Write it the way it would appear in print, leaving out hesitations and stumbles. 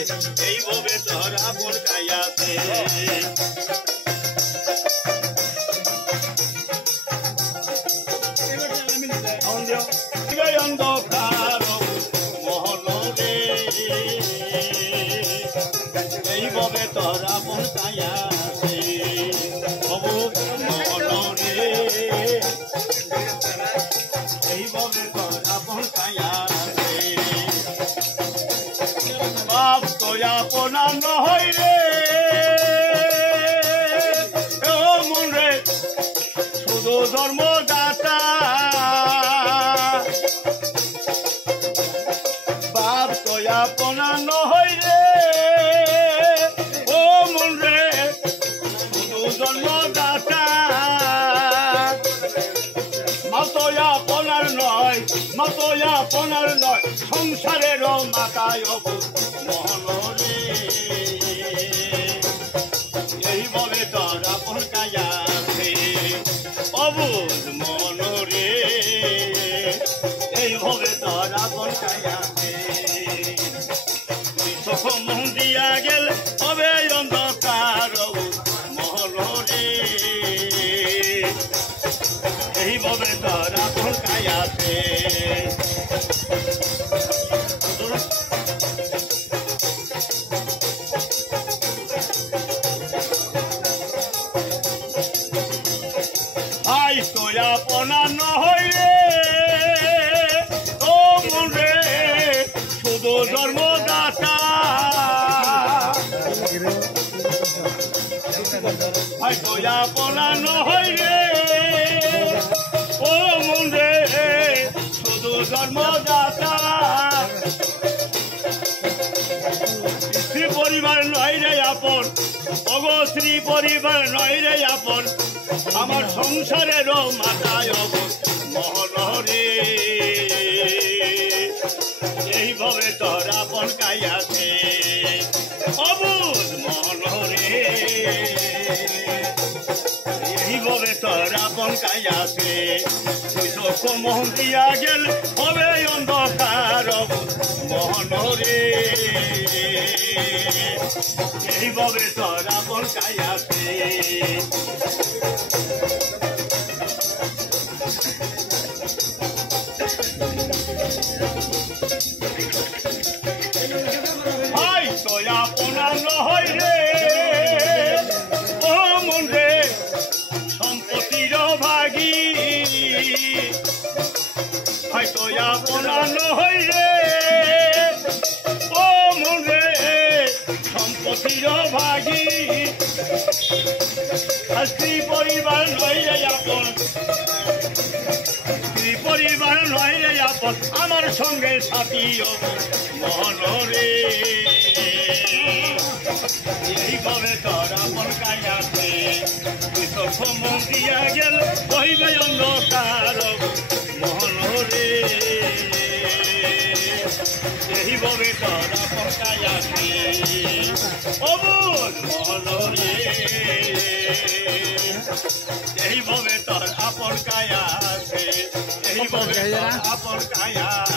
আছে এই ভাবে তোর আপন কায়াছে অন্ধকার মহলরে এই ভাবে তোর আপন কায়াছে মহলরে এই ভাবে তোর আপন কায়াছে বাপ তো আপনা নহয় রে ও মন রে শুধু জন্মদাতা বাপ তো আপনা নহয় রে ও মন রে শুধু জন্মদাতা মতো আপনার নয় মতো আপনার নয় সংসারের মাতায় মহলরে এই বলে তোর আপন কায়াছে অবুধ মনরে এই ভাবে তোর আপন কায়াছে চোখ মন দিয়া গেল হবে অন্ধকার মহলরে এই ভাবে তোর আপন কায়াছে ভাই তো আপনা নহয় রে ও মন রে শুধু জন্মদাতা ভাই তো আপনা নহয় রে ও মন রে শুধু জন্মদাতা স্ত্রী পরিবার নয় রে আপন অগো স্ত্রী পরিবার নয় রে আপন আমার সংসারেরও মাথায় মহলরে এইভাবে তোর আপন কায়াছে অবুধ মহলরে এইভাবে তোর আপন কায়াছে চোখ মোহন দিয়া গেল হবে অন্ধকার মহলরে এইভাবে তোর আপন কায়াছে ভাই তো আপনার নহয় রে ও মন রে সম্পত্তির ভাগী ভাই তো আপনার নহয় রে ও মন রে সম্পত্তির ভাগী স্ত্রী পরিবার নয় রে আপন পরিবার নয় রে আপন আমার সঙ্গে সাথী মহলরে এইভাবে তোর আপন কায়াছে চোখ মন দিয়া গেল বহিবে অন্ধকার মহলরে এইভাবে তোর আপন কায়াছে অবুধ মহলরে এইভাবে তোর আপন কায়াছে এইভাবে তোর আপন কায়া